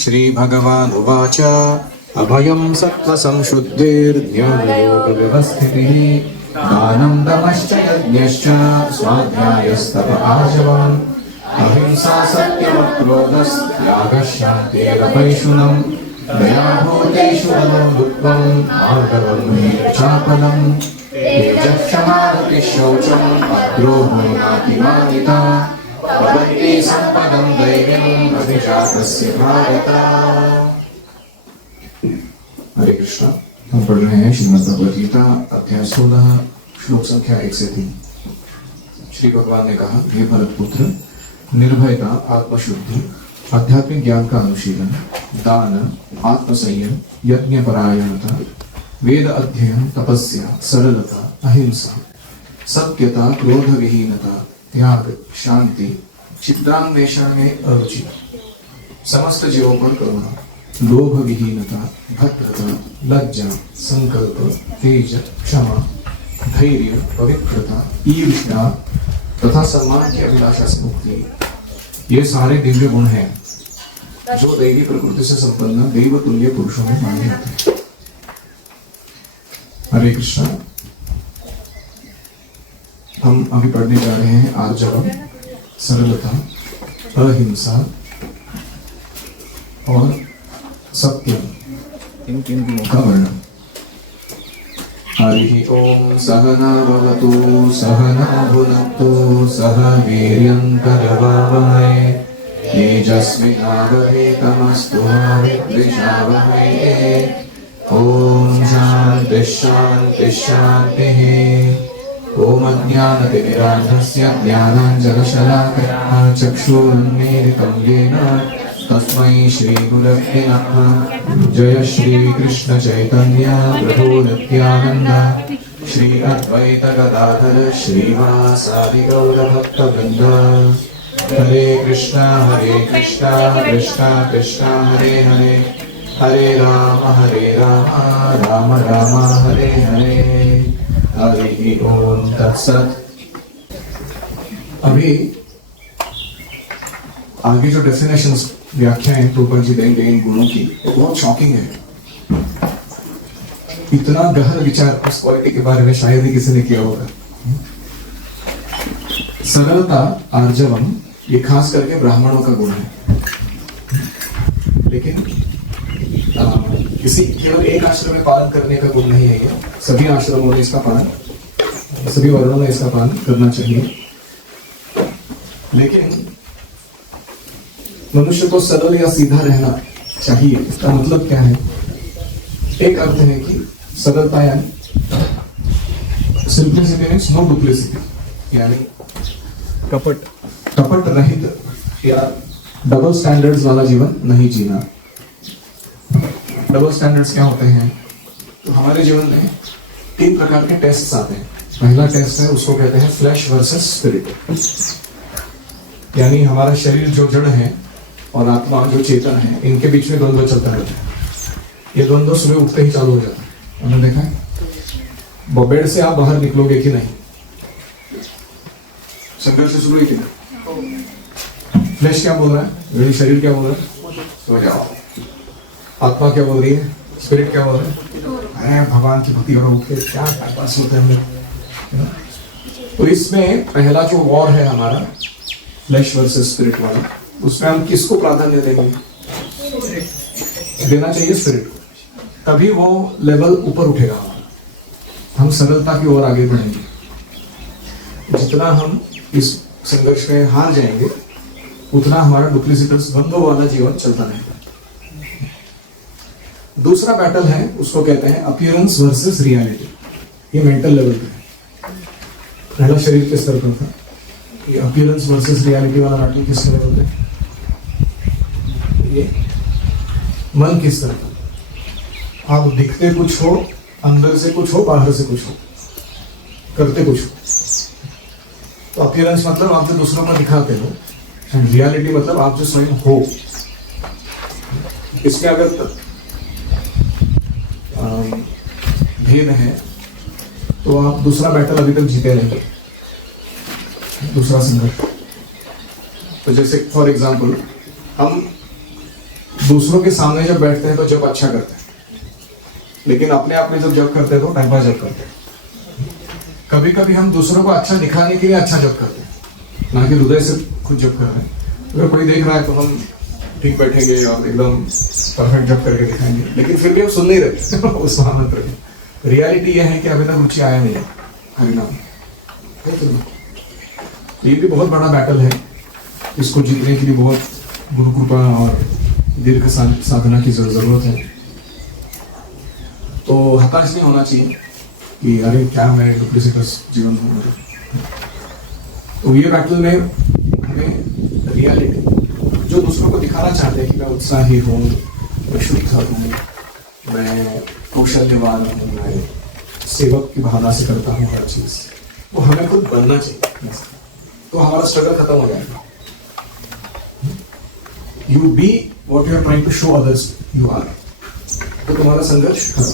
श्रीभगवानुवाच अभयं सत्त्वसंशुद्धिर्ज्ञानयोगव्यवस्थितिः दानं दमश्च यज्ञश्च स्वाध्यायस्तप आर्जवम् अहिंसा सत्यमक्रोधस्त्यागः शान्तिरपैशुनम् दया भूतेषु अनुलुप्त्वं मार्गवन्मुनिर्चापलम् तेजः क्षमादतिः शौचम् अद्रोहो नातिमानिता भवन्ति सम्पदं दैवीम् अभिजातस्य भारत। हरे कृष्ण। हम पढ़ रहे हैं श्रीमद् भगवद गीता अध्याय 16 श्लोक संख्या 1 से 3। श्री भगवान ने कहा, हे भरत पुत्र, निर्भयता, आत्मशुद्धि, आध्यात्मिक ज्ञान का अनुशीलन, दान, आत्मसंयम, यज्ञ परायणता, वेद अध्ययन, तपस्या, सरलता, अहिंसा, सत्यता, क्रोध विहीनता, त्याग, शांति, चित्रान्वेषण में अरुचि, समस्त जीवों पर करुणा, लोभ विहीनता, भद्रता, लज्जा, संकल्प, तेज, क्षमा, धैर्य, पवित्रता, ईर्ष्या तथा सम्मान की अभिलाषा से मुक्ति, ये सारे दिव्य गुण हैं जो दैवी प्रकृति से संपन्न देव तुल्य पुरुषों में माने जाते हैं। हरे कृष्ण। हम अभी पढ़ने जा रहे हैं आर्जवम, सरलता, अहिंसा और सत्य, इन तीन गुणों का वर्णन। हरि ओम सहना भवतु सहना भुनक्तु सह वीर्यं करवावहै तेजस्विनावधीतमस्तु मा विद्विषावहै। ओम शांति शांति शांतिः। ओम अज्ञानतिमिरान्धस्य ज्ञानाञ्जनशलाकया चक्षुरुन्मीलितं येन तस्मै श्रीगुरवे नमः। जय श्री कृष्ण चैतन्य प्रभु नित्यानंद श्री अद्वैत गदाधर श्रीवासादि गौर भक्तवृंद। हरे कृष्णा कृष्णा कृष्णा हरे हरे, हरे राम राम राम हरे हरे। हरि ओम तत्सत। अभी आगे जो डेफिनेशंस व्याख्याएं प्रभुपाद जी देंगे इन गुणों की, वो बहुत शॉकिंग है। इतना गहन विचार उस क्वालिटी के बारे में शायद ही किसी ने किया होगा। सरलता, आर्जवम, ये खास करके ब्राह्मणों का गुण है। लेकिन किसी केवल एक आश्रम में पालन करने का गुण नहीं है ये। सभी आश्रमों ने इसका पालन, सभी वर्णों ने इसका पालन करना चाहिए। लेकिन मनुष्य को सरल या सीधा रहना चाहिए। इसका मतलब क्या है? एक अर्थ है कि सरलता यानी सिंपलिसिटी मीन्स नो डुप्लिसिटी, यानी कपट रहित या डबल स्टैंडर्ड्स वाला जीवन नहीं जीना। डबल स्टैंडर्ड्स क्या होते हैं? तो हमारे जीवन में 3 प्रकार के टेस्ट्स आते हैं। पहला टेस्ट है, उसको कहते हैं फ्लैश वर्सेस स्पिरिट, यानी हमारा शरीर जो जड़ है और आत्मा जो चेतन है, इनके बीच में द्वंद्व चलता रहता है। ये द्वंद्व सुबह उठते ही चालू हो जाता है। हमने देखा है, बेड से आप बाहर निकलोगे कि नहीं, संघर्ष शुरू है कि नहीं। फ्लैश क्या बोल रहा है, मेरी शरीर क्या बोल रहा है, सो जाओ। आत्मा क्या बोल रही है, स्पिरिट क्या बोल रहा है, अरे भगवान की भक्ति करो, उठे क्या पास होते हैं हम लोग। तो इसमें पहला जो वॉर है हमारा फ्लैश वर्सेस स्पिरिट वाला, उसमें हम किसको प्राधान्य देंगे? देना चाहिए स्पिरिट को, तभी वो लेवल ऊपर उठेगा हमारा, हम सरलता की ओर आगे बढ़ेंगे। जितना हम इस संघर्ष में हार जाएंगे, उतना हमारा डुप्लिसिटस द्वंद्व वाला जीवन चलता रहेगा। दूसरा बैटल है, उसको कहते हैं अपीयरेंस वर्सेस रियलिटी। ये मेंटल लेवल पे है। पहला शरीर के स्तर पर था, ये अपीयरेंस वर्सेस रियलिटी वाला बैटल किस तरह होता है? ये मन किस तरह, आप दिखते कुछ हो, अंदर से कुछ हो, बाहर से कुछ हो, करते कुछ हो। तो अपीयरेंस मतलब आप जो दूसरों को दिखाते हो, एंड रियलिटी मतलब आप जो स्वयं हो। इसमें अगर भेद है तो आप दूसरा बैटल अभी तक जीते नहीं, दूसरा संघर्ष। तो जैसे फॉर एग्जाम्पल हम दूसरों के सामने जब बैठते हैं तो जब अच्छा करते हैं, लेकिन अपने आप में जब करते हैं तो टाइम पास जब करते हैं। कभी कभी हम दूसरों को अच्छा दिखाने के लिए अच्छा जब करते हैं, ना कि हृदय से खुद जब कर रहे हैं। अगर कोई देख रहा है तो हम ठीक बैठेंगे और एकदम परफेक्ट जब करके दिखाएंगे, लेकिन फिर भी हम सुन नहीं रहे उस महामंत्र की। रियलिटी यह है कि अभी तक रुचि आया नहीं है हरिनाम। ये भी बहुत बड़ा बैटल है, इसको जीतने के लिए बहुत गुरु कृपा और दीर्घ साधना की जरूरत है। तो हताश नहीं होना चाहिए कि अरे क्या मैं डुप्लीसिटस जीवन हूँ। तो ये बैटल में हमें रियलिटी, जो दूसरों को दिखाना चाहते हैं कि मैं उत्साही हूँ, मैं शुद्ध हूँ, मैं कौशल्यवान हूँ, मैं सेवक की भावना से करता हूँ हर चीज, वो हमें खुद बनना चाहिए। तो हमारा स्ट्रगल खत्म हो जाएगा। You be what you are trying to show others you are, तो तुम्हारा संघर्ष खत्म।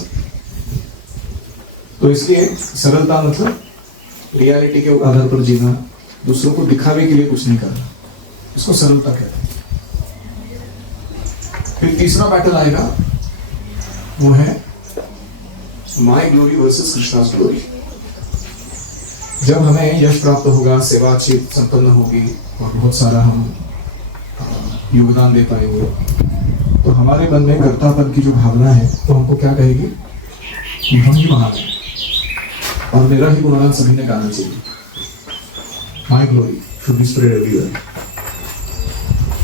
तो इसलिए सरलता मतलब रियलिटी के आधार पर जीना, दूसरों को दिखावे के लिए कुछ नहीं करना, इसको सरलता कहते हैं। फिर तीसरा बैटल आएगा, वो है माई ग्लोरी वर्सेस कृष्णास ग्लोरी। जब हमें यश प्राप्त होगा, सेवा अच्छी संपन्न होगी और बहुत सारा हम योगदान दे पाएंगे, तो हमारे मन में कर्तापन की जो भावना है तो हमको क्या कहेगी कि हम ही महान हैं और मेरा ही गुणगान सभी ने गाना चाहिए। My glory should be spread everywhere.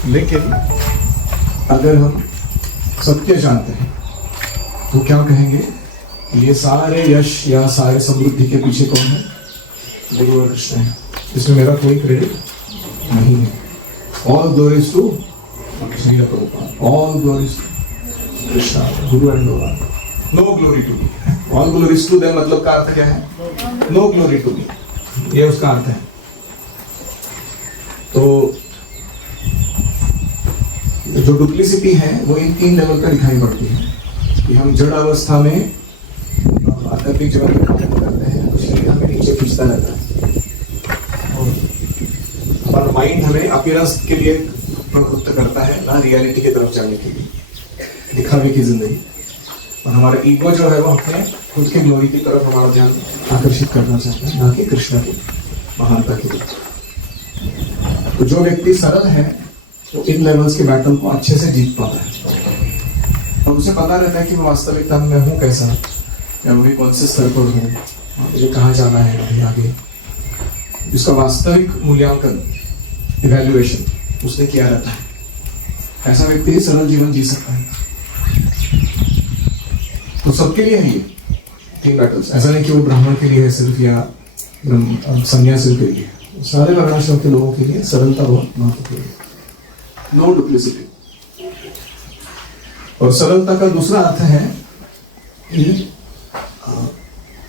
लेकिन अगर हम सत्य जानते हैं तो क्या कहेंगे, ये सारे यश या सारे समृद्धि के पीछे कौन है? गुरु और कृष्ण है, इसमें मेरा कोई क्रेडिट नहीं है। All glories to Shri Prabhupada, all glories to Krishna, guru and Bhagavan, no glory to me. All glories to them मतलब का अर्थ क्या है? नो ग्लोरी टू मी, ये उसका अर्थ है। तो जो डुप्लिसिटी है वो इन 3 लेवल पर दिखाई पड़ती है कि हम जड़ अवस्था में आध्यात्मिक जीवन में काम करते हैं तो शरीर हमें नीचे खींचता रहता है और हमारा माइंड हमें अपीयरेंस के लिए प्रवृत्त करता है, ना रियलिटी की तरफ जाने के लिए, दिखावे की जिंदगी। और हमारा ईगो जो है वो अपने खुद की ग्लोरी की तरफ हमारा ध्यान आकर्षित करना चाहता है, ना कि कृष्ण की महानता की तरफ। तो जो व्यक्ति सरल है वो इन लेवल्स के बैटल को अच्छे से जीत पाता है और उसे पता रहता है कि मैं वास्तविकता में हूँ कैसा, मैं वही कौन से स्तर पर हूँ, मुझे कहाँ जाना है अभी आगे। इसका वास्तविक मूल्यांकन, इवैल्यूएशन उसने किया रहता है। ऐसा व्यक्ति सरल जीवन जी सकता है। तो सबके लिए है ये 3 बैटल्स। ऐसा नहीं कि वो ब्राह्मण के लिए है सिर्फ या सन्यासी के लिए, सारे वर्णाश्रम के लोगों के लिए सरलता बहुत महत्वपूर्ण है। No duplicity. और सरलता का दूसरा अर्थ है कि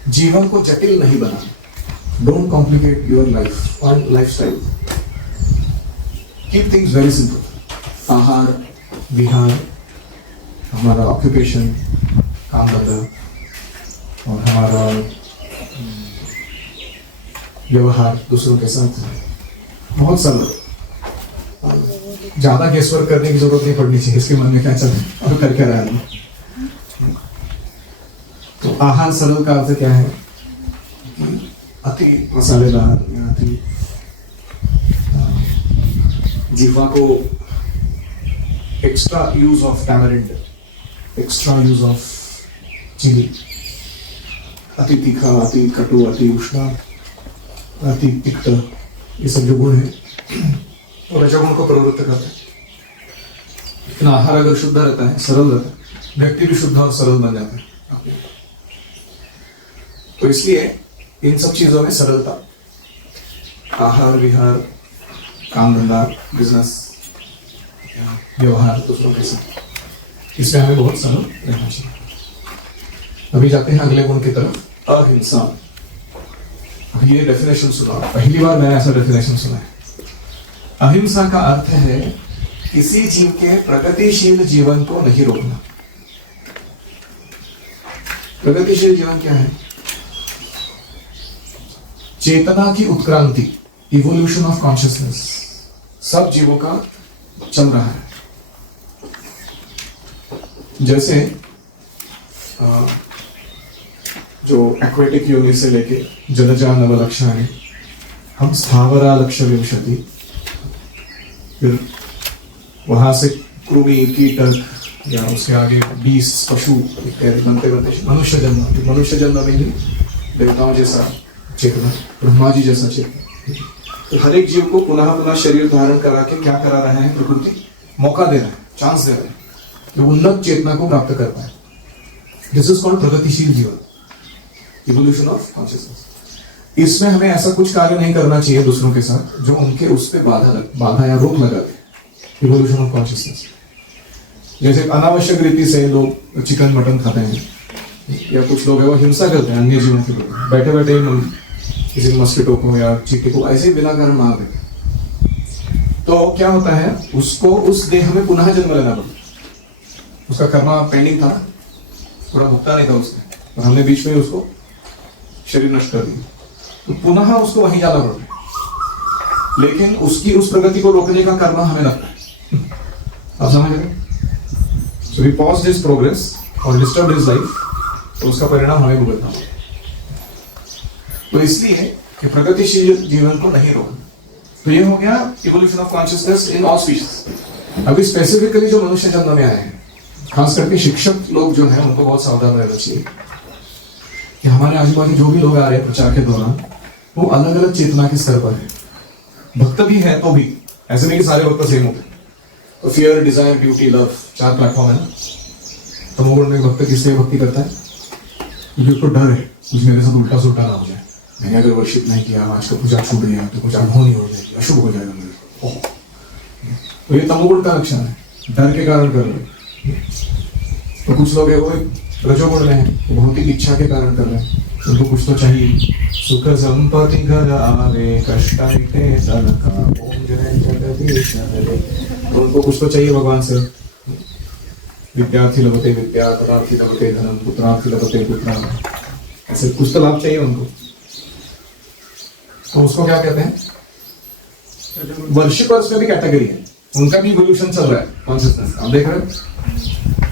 जीवन को जटिल नहीं बनाना। डोंट कॉम्प्लिकेट योर लाइफ और lifestyle, keep things very simple. आहार विहार, हमारा ऑक्यूपेशन, काम धंधा और हमारा व्यवहार दूसरों के साथ बहुत सरल, ज्यादा गेसवर्क करने की जरूरत नहीं पड़नी चाहिए। इसके मन में क्या चल रहा है और करके रहा है। तो आहार सरल का अर्थ क्या है? अति मसालेदार या अति जीवा को extra use of tamarind, extra use of chilli, अति तीखा, अति कटु, अति उष्ण, अति तिक्त, ये सब जो गुण है और रजोगुण को प्रवृत्त करता है। लेकिन आहार अगर शुद्ध रहता है, सरल रहता है, व्यक्ति भी शुद्ध और सरल बन जाता है। तो इसलिए इन सब चीजों में सरलता, आहार विहार, काम धंधा, बिजनेस, व्यवहार दूसरों के साथ, इसमें हमें बहुत सरल रहना चाहिए। अभी जाते हैं अगले गुण की तरफ, अहिंसा। अभी ये डेफिनेशन सुना, पहली बार मैंने ऐसा डेफिनेशन सुना है। अहिंसा का अर्थ है किसी जीव के प्रगतिशील जीवन को नहीं रोकना। प्रगतिशील जीवन क्या है? चेतना की उत्क्रांति, इवोल्यूशन ऑफ कॉन्शियसनेस सब जीवों का चल रहा है। जैसे जो एक्वेटिक योनि से लेके जलजा नवलक्षाणि, हम स्थावरा लक्ष्य विंशति, फिर वहां से कृमि कीटक या उसके आगे 20 पशु इत्यादि बनते बनते मनुष्य जन्म में ही देवताओं जैसा चेतना, ब्रह्मा जी जैसा चेतना। तो हर एक जीव को पुनः पुनः शरीर धारण करा के क्या करा रहे हैं, प्रकृति मौका दे रहे हैं, चांस दे रहे हैं कि उन्नत चेतना को प्राप्त कर पाए। दिस इज कॉल्ड प्रगतिशील जीवन, इवोल्यूशन ऑफ कॉन्शियसनेस। इसमें हमें ऐसा कुछ कार्य नहीं करना चाहिए दूसरों के साथ जो उनके उस पर बाधा या रोक लगा दे। Evolution of consciousness. जैसे अनावश्यक रीति से लोग चिकन मटन खाते हैं, या कुछ लोग है वो हिंसा करते हैं अन्य जीवों के प्रति, बैठे बैठे किसी मस्किटो को या चींटी को ऐसे ही बिना कारण मार देते, तो क्या होता है, उसको उस देह में पुनः जन्म लेना पड़ता। उसका कर्मा पेंडिंग था, पूरा भुगता नहीं था उसने, और हमने बीच में उसको शरीर नष्ट कर दिया, तो पुनः उसको वहीं जाना पड़ता। लेकिन उसकी उस प्रगति को रोकने का कर्मा हमें लगता है। आप समझ रहे? So we paused his progress और disturbed his life, तो उसका परिणाम हमें भुगतना होगा। तो इसलिए कि प्रगतिशील जीवन को नहीं रोकना। तो ये हो गया evolution of consciousness in all species. अभी स्पेसिफिकली जो मनुष्य जन्म में आए हैं, खास करके शिक्षक लोग जो हैं, उनको बहुत सावधान रहना चाहिए कि हमारे आजू बाजू जो भी लोग आ रहे हैं प्रचार के दौरान, वो अलग अलग चेतना के स्तर पर है। भक्त भी है तो भी ऐसे नहीं कि सारे भक्त सेम होते। तो fear, desire, beauty, love, 4 platform है ना। तमोगुण में भक्त किससे भक्ति करता है? क्योंकि उसको डर है कुछ मेरे साथ उल्टा सुल्टा ना हो जाए, मैंने अगर वर्शिप नहीं किया, आज का पूजा छूट गया तो कुछ अनहोनी हो जाएगी, अशुभ हो जाएगा मेरे को। तो ये तमोगुण का लक्षण है, डर के कारण कर रहे। तो कुछ लोग है वो रजोगुण में है, भौतिक इच्छा के कारण कर रहे हैं, उनको कुछ तो चाहिए। सुख संपत्ति घर आवे, कष्ट ओम जय जगदीश हरे, उनको कुछ तो चाहिए भगवान से। विद्यार्थी लभते विद्या, धनार्थी लभते धनम, पुत्रार्थी लभते पुत्र, ऐसे कुछ तो लाभ चाहिए उनको। तो उसको क्या कहते हैं? वर्शिपर्स में भी कैटेगरी है, उनका भी इवोल्यूशन चल रहा है कॉन्शियसनेस। आप देख रहे हैं?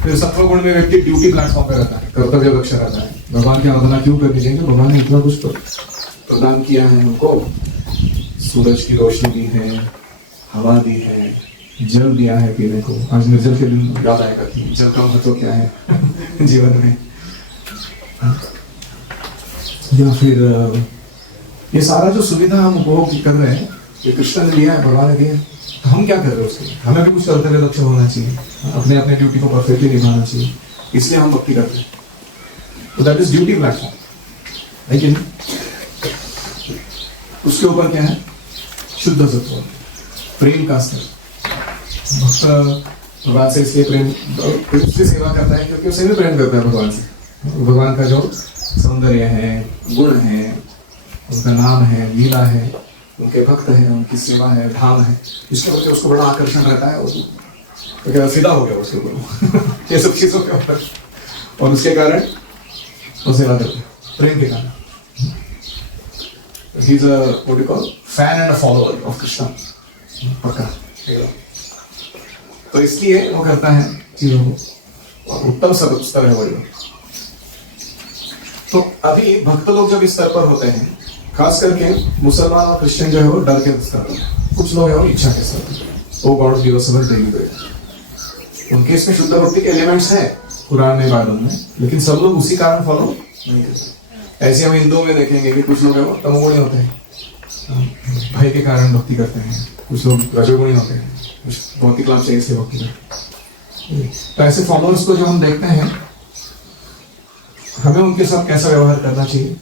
फिर सत्वगुण में व्यक्ति ड्यूटी प्लेटफॉर्म पे रहता है, कर्तव्य लक्ष्य रहता है। भगवान की आराधना क्यों करनी चाहिए? भगवान ने इतना कुछ प्रदान किया है उनको, सूरज की रोशनी दी है, हवा दी है, जल दिया है पीने को। आज निर्जल के दिन याद आएगा कि जल का महत्व क्या है जीवन में। या फिर ये सारा जो सुविधा हम उपभोग कर रहे हैं, ये कृष्ण ने दिया है, भगवान ने दिया है, तो हम क्या कर रहे हैं उसके लिए? हमें भी कुछ कर्तव्य लक्ष्य होना चाहिए, अपने अपने ड्यूटी को परफेक्टली निभाना चाहिए, इसलिए हम भक्ति करते हैं। तो दैट इज ड्यूटी प्लेटफॉर्म, लेकिन उसके ऊपर क्या है? शुद्ध सत्व, प्रेम का स्तर। भक्त भगवान से इसलिए प्रेम से सेवा करता है क्योंकि उसे भी प्रेम करता है भगवान से। भगवान का जो सौंदर्य है, गुण है, उनका नाम है, लीला है, उनके भक्त हैं, उनकी सेवा है, धाम है, इसके वजह उसको बड़ा आकर्षण रहता है। तो क्या फिदा हो गया उसके ऊपर ये सब चीजों के ऊपर, और उसके कारण वो सेवा करते हैं प्रेम के कारण। He is a what do you call fan and a follower of Krishna, पक्का। तो इसलिए वो करता है चीजों को, उत्तम स्तर है वही। तो अभी भक्त लोग जब इस स्तर पर होते हैं, खास करके मुसलमान और क्रिश्चियन जो है वो डर के स्तर पर, कुछ लोग है वो इच्छा के स्तर पर। O God give us our daily bread. उनके इसमें शुद्ध भक्ति के एलिमेंट्स है कुरान में, बाइबल में, लेकिन सब लोग उसी कारण फॉलो नहीं करते। ऐसे हम हिंदुओं में देखेंगे कि कुछ लोग है वो तमोगुणी होते हैं, भय के कारण भक्ति करते हैं, कुछ लोग रजोगुणी होते हैं, कुछ भौतिक लाभ चाहिए इसलिए भक्ति करते हैं। तो ऐसे फॉलोअर्स को जो हम देखते हैं, हमें उनके साथ कैसा व्यवहार करना चाहिए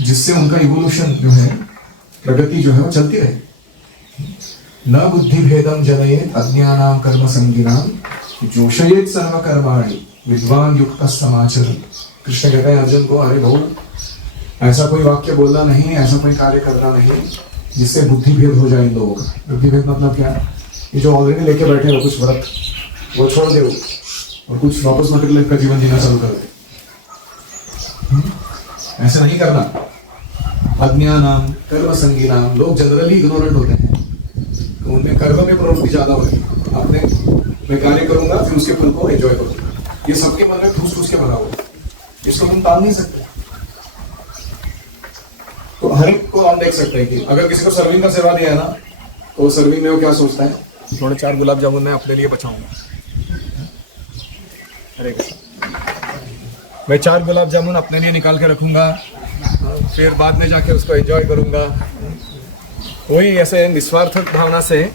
जिससे उनका इवोल्यूशन जो है, प्रगति जो है वो चलती रहे। न बुद्धि भेदम जनयेत अज्ञानाम कर्म संगिनाम जोशयेत सर्व कर्माणि विद्वान युक्त समाचर। कृष्ण कहते हैं अर्जुन को, अरे बहु ऐसा कोई वाक्य बोलना नहीं, ऐसा कोई कार्य करना नहीं जिससे बुद्धि भेद हो जाए इन लोगों का। बुद्धि भेद मतलब क्या? ये जो ऑलरेडी लेके बैठे हो कुछ व्रत, वो छोड़ दे और कुछ वापस मटेरियल का जीवन जीना चालू कर दे। ऐसे नहीं करना। अज्ञानाम कर्म संगीनाम, लोग जनरली इग्नोरेंट होते हैं, तो उनमें कर्म में प्रवृत्ति ज्यादा होती है, अपने मैं कार्य करूंगा फिर उसके फल को एंजॉय करूंगा। ये सबके मन में ठूस ठूस के भरा हुआ है, इसको हम टाल नहीं सकते। तो हर एक को हम देख सकते हैं कि अगर किसी को सर्विंग का सेवा दिया है ना, तो सर्विंग में वो क्या सोचता है, थोड़े 4 गुलाब जामुन मैं अपने लिए बचाऊंगा। अरे मैं 4 गुलाब जामुन अपने लिए निकाल के रखूंगा, फिर बाद में जाके उसको एंजॉय करूंगा। वही ऐसे निस्वार्थ भावना से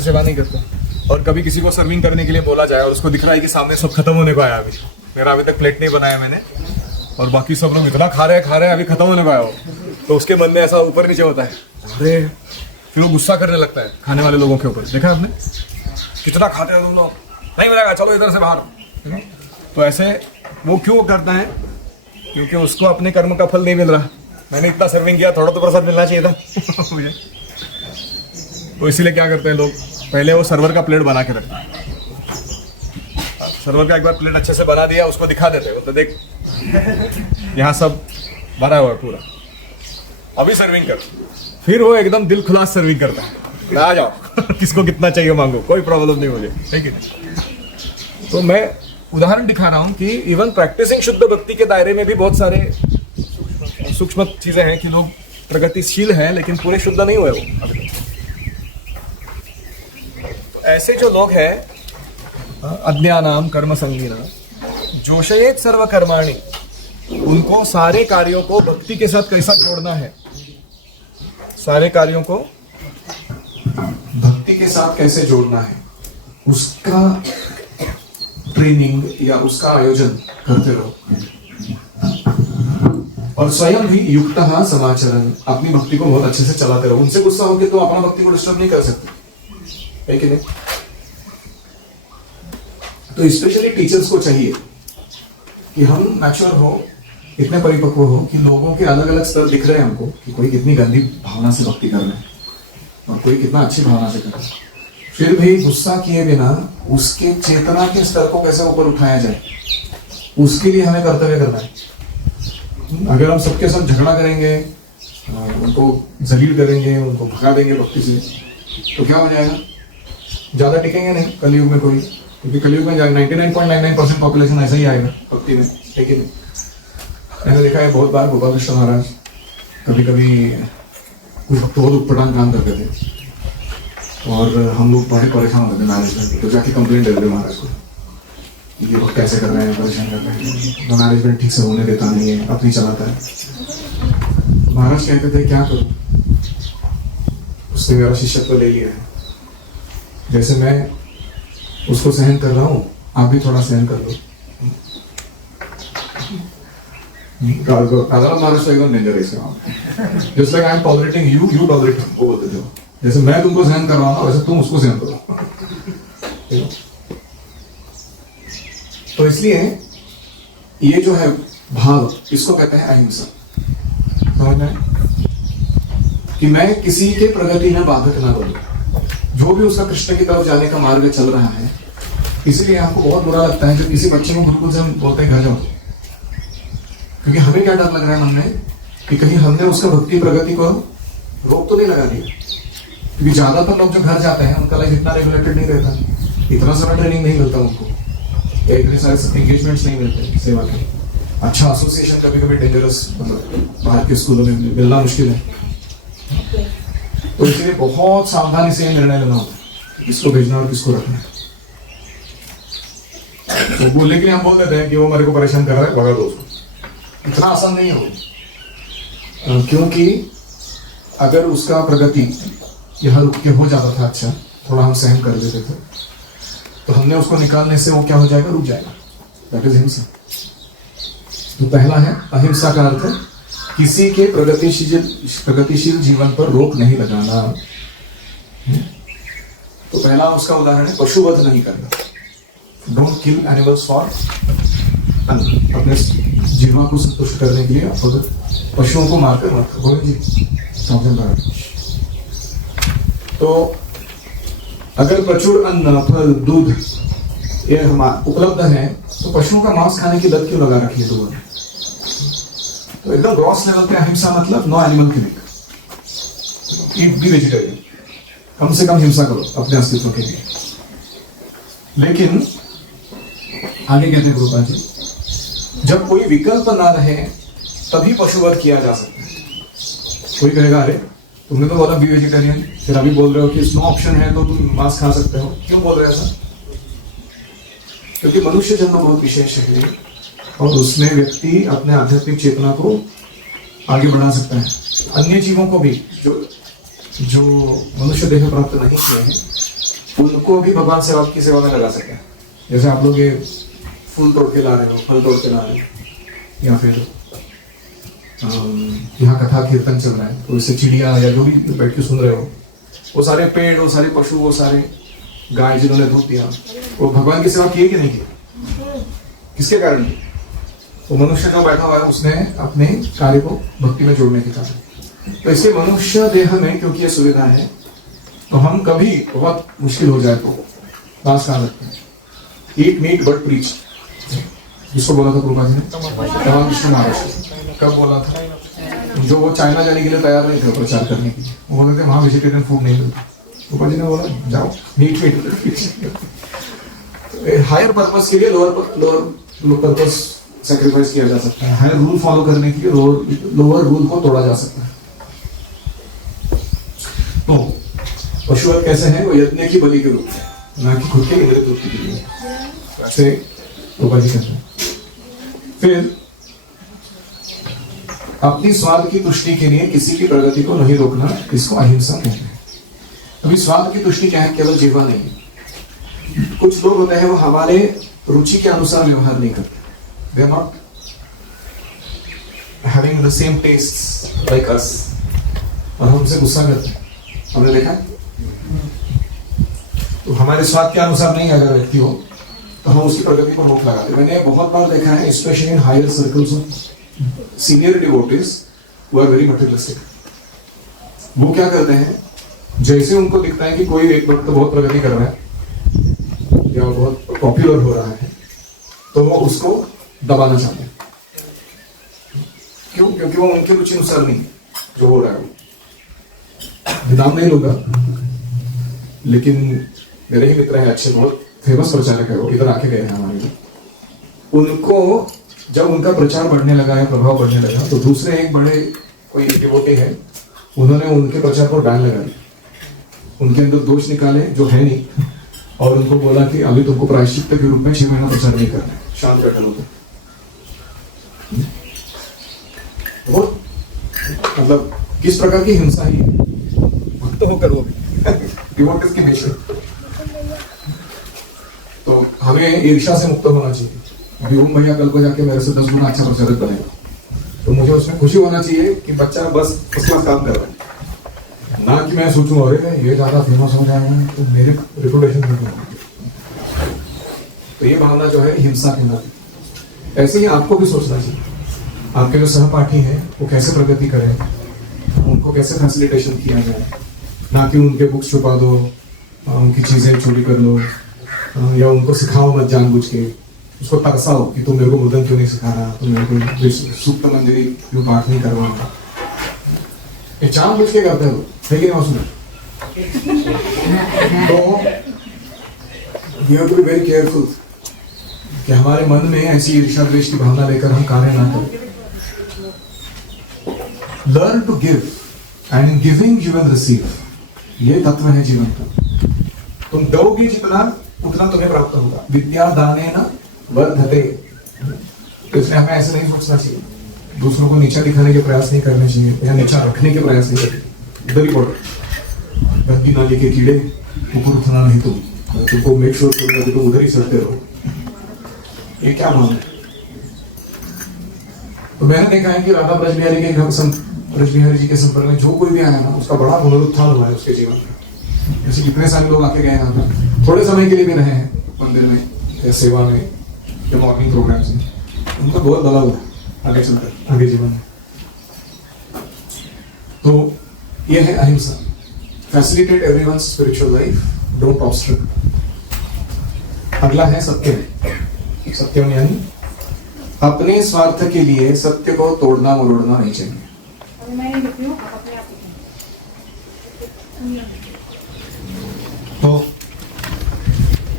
सेवा नहीं करता। और कभी किसी को सर्विंग करने के लिए बोला जाए और उसको दिख रहा है कि सामने सब खत्म होने को आया, अभी मेरा अभी तक प्लेट नहीं बनाया मैंने और बाकी सब लोग इतना खा रहे हैं अभी खत्म होने को आया हो, तो उसके मन में ऐसा ऊपर नीचे होता है, अरे फिर वो गुस्सा करने लगता है खाने वाले लोगों के ऊपर। देखा आपने कितना खाते हो तुम लोग, नहीं मिलेगा चलो इधर से बाहर। तो ऐसे वो क्यों करता है, क्योंकि उसको अपने कर्म का फल नहीं मिल रहा। मैंने इतना सर्विंग किया, थोड़ा तो प्रसाद मिलना चाहिए था मुझे। तो इसीलिए क्या करते हैं लोग, पहले वो सर्वर का प्लेट बना के रखते हैं। सर्वर का एक बार प्लेट अच्छे से बना दिया, उसको दिखा देते हैं, तो देख यहाँ सब भरा हुआ है पूरा, अभी सर्विंग कर। फिर वो एकदम दिल खुला सर्विंग करता है, आ जाओ किसको कितना चाहिए मांगो, कोई प्रॉब्लम नहीं मुझे, ठीक है। तो मैं उदाहरण दिखा रहा हूँ कि इवन प्रैक्टिसिंग शुद्ध भक्ति के दायरे में भी बहुत सारे सूक्ष्म चीजें हैं कि लोग प्रगतिशील हैं लेकिन पूरे शुद्ध नहीं हुए वो अभी। तो ऐसे जो लोग हैं अज्ञानाम कर्म संगीना जोशयेत सर्व कर्माणि, उनको सारे कार्यों को भक्ति के साथ कैसा जोड़ना है, सारे कार्यों को भक्ति के साथ कैसे जोड़ना है, उसका ट्रेनिंग या उसका आयोजन करते रहो। और स्वयं भी युक्त समाचरण, अपनी भक्ति को बहुत अच्छे से चलाते रहो। उनसे गुस्सा होकर तो अपना भक्ति को डिस्टर्ब नहीं कर सकते, है कि नहीं। तो स्पेशली टीचर्स को चाहिए कि हम मैच्योर हो, इतने परिपक्व हो कि लोगों के अलग अलग स्तर दिख रहे हैं हमको, कि कोई कितनी गंदी भावना से भक्ति कर रहे हैं और कोई कितना अच्छी भावना से कर रहा है, फिर भी गुस्सा किए बिना उसके चेतना के स्तर को कैसे ऊपर उठाया जाए, उसके लिए हमें कर्तव्य करना है। अगर हम सबके साथ झगड़ा करेंगे, उनको जलील करेंगे, उनको भगा देंगे भक्ति से, तो क्या हो जाएगा, ज्यादा टिकेंगे नहीं कलयुग में कोई, क्योंकि कलयुग में 99.99% पॉपुलेशन ऐसा ही आएगा भक्ति में, है कि नहीं। मैंने देखा है बहुत बार गोपाल कृष्ण महाराज कभी कभी कुछ भक्त बहुत उत्पटांग काम करते थे और हम लोग बड़े परेशान होते थे मैनेजमेंट, तो जाके कंप्लेंट देते महाराज को, ये लोग कैसे कर रहे हैं, परेशान कर रहे हैं, तो मैनेजमेंट ठीक से होने देता नहीं है, अपनी चलाता है। महाराज कहते थे क्या करूं, उसने मेरा शिष्यत्व ले लिया है, जैसे मैं उसको सहन कर रहा हूं आप भी थोड़ा सहन कर लो। महाराज एकदम डेंजर है इसका, just like I am tolerating you, you tolerate वो बोलते थे, जैसे मैं तुमको सहन कर रहा हूं वैसे तुम उसको सहन करो। तो इसलिए ये जो है भाव, इसको कहते हैं अहिंसा। समझ में कि मैं किसी के प्रगति में बाधक ना बनूं, जो भी उसका कृष्ण की तरफ जाने का मार्ग चल रहा है। इसीलिए आपको बहुत बुरा लगता है जब किसी बच्चे को गुरुकुल से हम बोलते हैं घर जाओ, क्योंकि हमें क्या डर लग रहा है मन में कि कहीं हमने उसका भक्ति प्रगति को रोक तो नहीं लगा दिया। क्योंकि ज्यादातर लोग जो घर जाते हैं उनका लाइफ इतना रेगुलेटेड नहीं रहता, इतना सारा ट्रेनिंग नहीं मिलता उनको, या इतने सारे एंगेजमेंट्स नहीं मिलते सेवा के। अच्छा एसोसिएशन कभी कभी डेंजरस, मतलब बाहर के स्कूलों में मिलना मुश्किल है, तो इसलिए बहुत सावधानी से निर्णय लेना होता है किसको भेजना और किसको रखना है। तो बोलने के लिए हम बोल देते हैं कि वो मेरे को परेशान कर रहा है, भगा दो उसको। इतना आसान नहीं है वो, क्योंकि अगर उसका प्रगति यहाँ रुक के हो जाता था, अच्छा थोड़ा हम सहन कर लेते थे, तो हमने उसको निकालने से वो क्या हो जाएगा, रुक जाएगा। दैट इज हिंसा। तो पहला है अहिंसा का अर्थ है किसी के प्रगतिशील जीवन पर रोक नहीं लगाना। तो पहला उसका उदाहरण है पशुवध नहीं करना, डोंट किल एनिमल्स फॉर अन्न, अपने जीवा को संतुष्ट करने के लिए आप पशुओं को मारकर मत करो जी। तो अगर प्रचुर अन्न, फल, दूध ये उपलब्ध है तो पशुओं का मांस खाने की लत क्यों लगा रखी है लोगों ने। तो एकदम ग्रॉस लेवल पे अहिंसा मतलब no animal killing, eat be vegetarian. कम से कम हिंसा करो अपने अस्तित्व के लिए। लेकिन आगे कहते हैं गुरुपाद जी, जब कोई विकल्प ना रहे तभी पशुवध किया जा सकता है। कोई कहेगा अरे तुमने तो बोला बी वेजिटेरियन, फिर अभी बोल रहे हो कि नो ऑप्शन है तो तुम मांस खा सकते हो, क्यों बोल रहे हैं ऐसा? क्योंकि मनुष्य जन्म बहुत विशेष है और उसमें व्यक्ति अपने आध्यात्मिक चेतना को आगे बढ़ा सकता है। अन्य जीवों को भी जो मनुष्य देह प्राप्त नहीं किए हैं उनको भी भगवान सेवा की सेवा में लगा सकते हैं। जैसे आप लोग ये फूल तोड़ के ला रहे हो, फल तोड़ के ला रहे हो, या फिर यहाँ कथा कीर्तन चल रहा है तो इससे चिड़िया या जो भी बैठ के सुन रहे हो, वो सारे पेड़, वो सारे पशु, वो सारे गाय जिन्होंने दूध दिया, वो भगवान की सेवा किए कि नहीं किए? किसके कारण? वो मनुष्य जो बैठा हुआ है उसने अपने कार्य को भक्ति में जोड़ने के कारण। तो इसलिए मनुष्य देह में क्योंकि ये सुविधा है तो हम कभी बहुत मुश्किल हो जाए तो मांस खा सकते हैं। ईट मीट बट प्रीच, जिसको बोला था प्रभुपाद जी ने, रामकृष्ण महाराज। कब बोला था? जो वो चाइना जाने के लिए तैयार नहीं थे प्रचार करने के लिए, वो बोलते थे वहां वेजिटेरियन फूड नहीं मिलता। प्रभुपाद जी ने बोला जाओ मीट हायर पर्पस के लिए लोअर पर्पस सैक्रिफाइस किया जा सकता है। हायर रूल फॉलो करने के लिए लोअर रूल को तोड़ा जा सकता है। तो पशुवध कैसे है? वो यज्ञ की बलि के रूप में, ना कि खुद के इंद्रिय तृप्ति के लिए। ऐसे प्रभुपाद जी कहते हैं। फिर अपनी स्वार्थ की तुष्टि के लिए किसी की प्रगति को नहीं रोकना, इसको अहिंसा कहते हैं। अभी स्वार्थ की तुष्टि क्या है? केवल जीवा नहीं। कुछ लोग होते हैं वो हमारे रुचि के अनुसार व्यवहार नहीं करते। They are not having the same tastes like us, और हम उनसे गुस्सा करते हैं। हमने देखा तो हमारे स्वाद के अनुसार नहीं अगर व्यक्ति हो तो हम उसकी प्रगति को रोक लगाते। मैंने बहुत बार देखा है, specially in higher circles of senior devotees who are very materialistic. वो क्या करते हैं, जैसे उनको दिखता है कि कोई एक वक्त बहुत प्रगति कर रहा है या बहुत पॉपुलर हो रहा है तो वो उसको दबाना चाहते हैं। क्यों? क्योंकि वो उनके रुचि अनुसार नहीं जो हो रहा है। नाम नहीं लूंगा, लेकिन मेरे ही मित्र हैं अच्छे, बहुत फेमस प्रचारक है, वो इधर आके गए हैं हमारे लिए। उनको जब उनका प्रचार बढ़ने लगा है, प्रभाव बढ़ने लगा, तो दूसरे एक बड़े कोई डिवोटी है, उन्होंने उनके प्रचार पर बैन लगा दिया। उनके अंदर दोष निकाले जो है नहीं, और उनको बोला कि अभी तुमको प्रायश्चित के रूप में 6 महीना प्रचार नहीं करना है, शांत बैठल होता। बहुत मतलब किस प्रकार की हिंसा है? भक्त होकर वो डिवोटीज की मिशन। तो हमें ईर्ष्या से मुक्त होना चाहिए। अभी ओम भैया कल को जाके मेरे से 10 गुना अच्छा प्रचारक बनेगा तो मुझे उसमें खुशी होना चाहिए कि बच्चा बस उसका काम कर रहा है, ना कि मैं सोचूं अरे ये ज्यादा फेमस हो जाएगा तो मेरे रेपुटेशन नहीं। तो ये भावना जो है हिंसा कहलाती है। ऐसे ही आपको भी सोचना चाहिए, आपके जो सहपाठी हैं वो कैसे प्रगति करें, उनको कैसे फैसिलिटेशन किया जाए, ना कि उनके बुक्स छुपा दो, उनकी चीजें चोरी कर लो, या उनको सिखाओ मत जानबूझ के, उसको तरसाओ कि तुम मेरे को मृदंग क्यों नहीं सिखा रहा, तुम मेरे को सूक्त मंजरी क्यों पाठ नहीं करवा रहा। ये जानबूझ के करते हो, है कि नहीं? तो we have to be very careful कि हमारे मन में ऐसी ईर्ष्या द्वेष की भावना लेकर हम कार्य ना करें। Learn to give and in giving you will receive, ये तत्व है जीवन का। तुम दोगे जितना उतना तुम्हें प्राप्त होगा। विद्या दानेन वर्धते। तो इसलिए हमें ऐसे नहीं सोचना चाहिए, दूसरों को नीचा दिखाने के प्रयास नहीं करने चाहिए या नीचा रखने के प्रयास नहीं करने। इधर ही पढ़ो, गंदी नाली के कीड़े ऊपर उठना नहीं, तुमको मेक श्योर करूंगा कि तुम उधर ही सड़ते रहो। ये क्या मामला है? तो मैंने देखा है कि राधा ब्रजबिहारी जी के संपर्क में जो कोई भी आया ना, उसका बड़ा पुनरुत्थान हुआ है उसके जीवन में। जैसे कितने सारे लोग आके गए यहाँ पर, थोड़े समय के लिए भी रहे हैं मंदिर में या सेवा में या मॉर्निंग प्रोग्राम्स में, उनका बहुत बदला हुआ है आगे चलकर आगे जीवन में। तो ये है अहिंसा। Facilitate everyone's spiritual life, don't obstruct. अगला है सत्यम। सत्यम यानी अपने स्वार्थ के लिए सत्य को तोड़ना मरोड़ना नहीं चाहिए।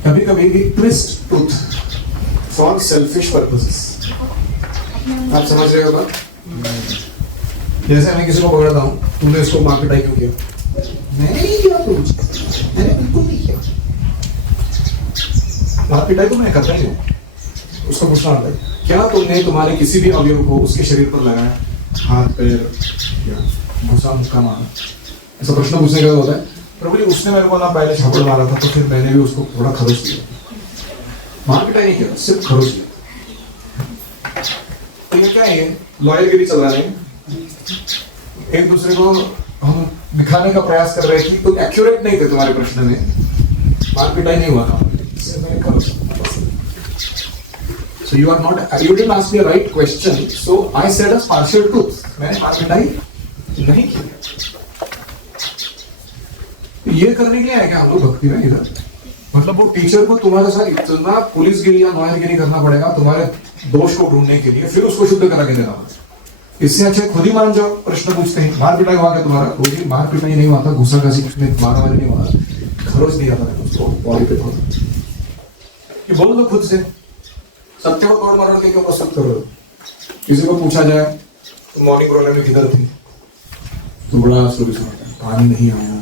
कभी कभी we twist truth for selfish purposes. आप समझ रहे हो बात? जैसे मैं किसी को पकड़ता हूँ, तूने इसको मार पिटाई क्यों किया? मैंने नहीं किया कुछ, मैंने बिल्कुल नहीं किया। मार पिटाई तो मैं करता ही हूँ। उसको पूछना होता है क्या तुमने तुम्हारे किसी भी अवयव को उसके शरीर पर लगाया, हाथ पैर या घुसा मुक्का मारा? ऐसा प्रश्न पूछने का होता है। प्रभु जी उसने मेरे को ना पहले छापड़ मारा था तो फिर मैंने भी उसको थोड़ा खरोच दिया। मार पिटाई नहीं किया, सिर्फ खरोच दिया। तो ये क्या है? लॉयरगिरी चल रहा है। एक दूसरे को हम दिखाने का प्रयास कर रहे हैं कि तुम एक्यूरेट नहीं थे तुम्हारे प्रश्न में, मार पिटाई नहीं हुआ था, सिर्फ मैंने खरोच। So you are not, you didn't ask me the right question, so I said a partial truth. मैंने मार पिटाई नहीं की। ये करने के लिए है क्या हम लोग भक्ति में इधर? मतलब वो टीचर को तुम्हारे साथ इतना पुलिसगिरी या लॉयरगिरी करना पड़ेगा तुम्हारे दोष को ढूंढने के लिए, फिर उसको शुद्ध करा के देना पड़ेगा। इससे अच्छा खुद ही मान जाओ। प्रश्न पूछते हैं मार पिटाई हुआ क्या तुम्हारा? वो मार पिटाई नहीं हुआ था, घुसा घासी कुछ नहीं, मारा वाला नहीं हुआ, खरोच दिया था उसको बॉडी पे थोड़ा। ये बोल दो खुद से, सत्य को तोड़ मरोड़ के क्यों प्रस्तुत कर रहे हो? किसी को पूछा जाए तो मॉर्निंग प्रोग्राम में किधर थी, तो बड़ा स्टोरी सुनाता है, पानी नहीं आया,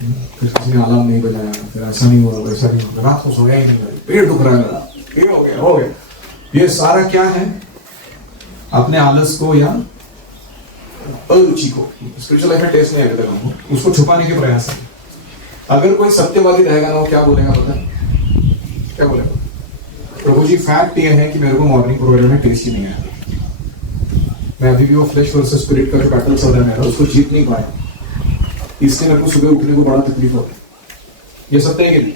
फिर किसी ने अलार्म नहीं बजाया, फिर ऐसा नहीं हुआ, वैसा नहीं हुआ, रात को सोया ही नहीं, पेट दुख रहा है मेरा, ये हो गया। ये सारा क्या है? अपने आलस को या अरुचि को, स्पिरिचुअल लाइफ में टेस्ट नहीं आएगा हमको, उसको छुपाने के प्रयास है। अगर कोई सत्यवादी रहेगा ना, वो क्या बोलेगा पता है? क्या बोलेगा? प्रभु जी फैक्ट ये है कि मेरे को मॉर्निंग प्रोग्राम में टेस्ट ही नहीं आया, मैं अभी भी वो फ्लैश वर्सेस स्पिरिट का जो बैटल चल रहा है मेरा, उसको जीत नहीं पाया, इसलिए मेरे को सुबह उठने को बड़ा तकलीफ होता है। ये सत्य है कि नहीं?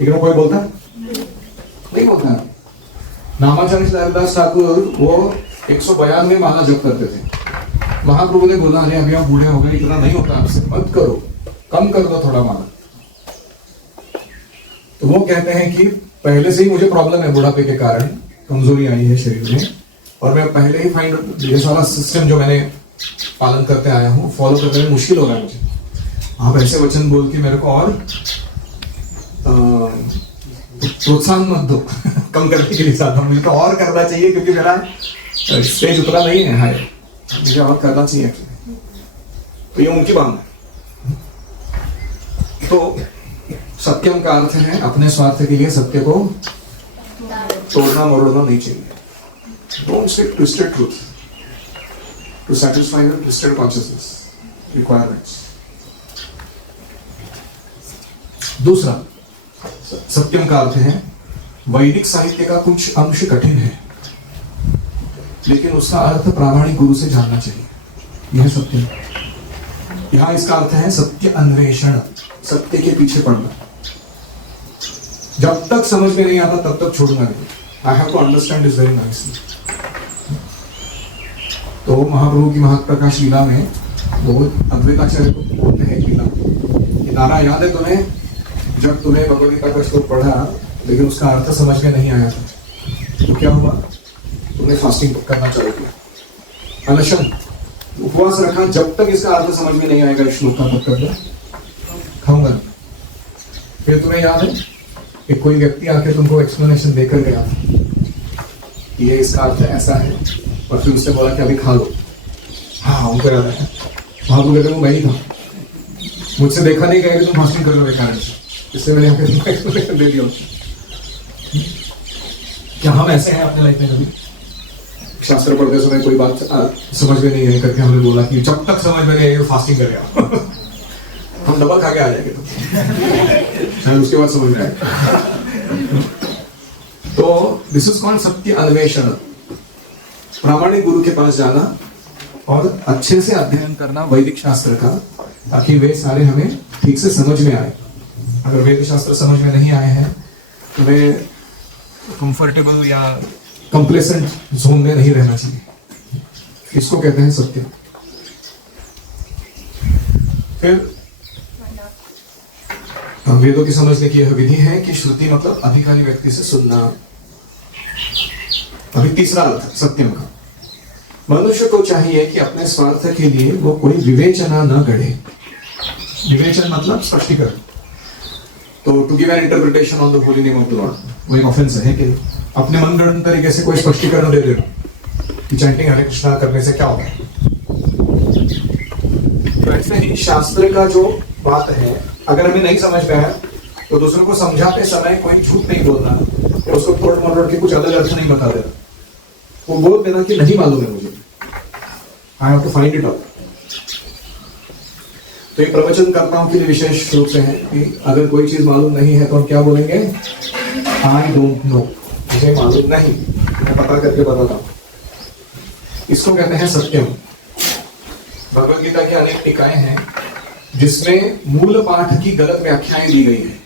लेकिन कोई बोलता नहीं बोलता है। नामाचार्य हरिदास ठाकुर वो 192 माला जप करते थे। महाप्रभु ने बोला अरे अभी आप बूढ़े हो गए, इतना नहीं होता आपसे, मत करो, कम कर दो थोड़ा माला। तो वो कहते हैं कि पहले से ही मुझे प्रॉब्लम है, बुढ़ापे के कारण कमजोरी आई है शरीर में, और मैं पहले ही फाइंड ये सारा सिस्टम जो मैंने पालन करते आया हूँ फॉलो करने में मुश्किल हो रहा है मुझे। आप ऐसे वचन बोल के मेरे को और प्रोत्साहन मत दो कम करने के लिए चाहता हूँ, मुझे तो और करना चाहिए क्योंकि मेरा स्टेज उतना नहीं है हाई, मुझे और करना चाहिए। तो ये उनकी बात है। तो सत्यम का अर्थ है अपने स्वार्थ के लिए सत्य को तोड़ना मरोड़ना नहीं चाहिए। Don't stick twisted truth to satisfy your twisted consciousness requirements. दूसरा सत्यम का अर्थ है वैदिक साहित्य का कुछ अंश कठिन है, लेकिन उसका अर्थ प्रामाणिक गुरु से जानना चाहिए। यह सत्य। यहां इसका अर्थ है सत्य अन्वेषण, सत्य के पीछे पड़ना। जब तक समझ में नहीं आता तब तक छोड़ना नहीं। I have to understand this very nicely. तो महाप्रभु की महाप्रकाश लीला में वो अद्वैताचार्य को बोलते हैं लीला कि नारा याद है तुम्हें, जब तुम्हें भगवद गीता का श्लोक पढ़ा लेकिन उसका अर्थ समझ में नहीं आया था तो क्या हुआ? तुमने फास्टिंग करना चालू किया, अनशन उपवास रखा, जब तक इसका अर्थ समझ में नहीं आएगा इस श्लोक का तब तक खाऊंगा। फिर तुम्हें याद है कि कोई व्यक्ति आके तुमको एक्सप्लेनेशन देकर गया ये इसका अर्थ ऐसा है, और फिर उसने बोला कि अभी खा लो। हाँ उनको याद है, वहां तो कहते वो मैं ही था, मुझसे देखा नहीं गया कि तुम फास्टिंग कर रहे हो कारण से, इसलिए मैंने तुमको एक्सप्लेनेशन दे दिया। क्या हम ऐसे हैं अपने लाइफ में? कभी शास्त्र पढ़ते समय कोई बात समझ में नहीं आई करके हमने बोला कि जब तक समझ में नहीं आई फास्टिंग कर रहा हम डबल खा के आ जाएंगे तो शायद उसके बाद समझ में आएगा। तो दिस इज कॉल्ड सत्य अन्वेषण, प्रामाणिक गुरु के पास जाना और अच्छे से अध्ययन करना वैदिक शास्त्र का, ताकि वे सारे हमें ठीक से समझ में आए। अगर वेद शास्त्र समझ में नहीं आए हैं तो वे कंफर्टेबल या कंप्लेसेंट जोन में नहीं रहना चाहिए। इसको कहते हैं सत्य। फिर वेदों की समझने की यह विधि है कि श्रुति मतलब अधिकारी व्यक्ति से सुनना। अभी तीसरा अर्थ सत्यम का, मनुष्य को चाहिए कि अपने स्वार्थ के लिए वो कोई विवेचना न गढ़े। विवेचन मतलब स्पष्टीकरण। तो to give an interpretation on the holy name of the lord, वो एक ऑफेंस है कि अपने मनगढ़ंत तरीके से कोई स्पष्टीकरण दे दे कि चैंटिंग हरे कृष्णा करने से क्या होता है। तो ऐसे ही शास्त्र का जो बात है, अगर हमें नहीं समझ में आया तो दूसरों को समझाते समय कोई झूठ नहीं बोलना, उसको तोड़ मरोड़ के कुछ अलग अर्थ नहीं बता देना, वो बोल देना कि नहीं मालूम है मुझे, I have to find it out. तो ये प्रवचनकर्ताओं के लिए विशेष रूप से है कि अगर कोई चीज मालूम नहीं है तो हम क्या बोलेंगे, आई डोंट नो, मुझे मालूम नहीं, मैं पता करके बताता हूं। इसको कहते हैं सत्यम। भगवद गीता की अनेक टीकाएं हैं जिसमें मूल पाठ की गलत व्याख्याएं दी गई है।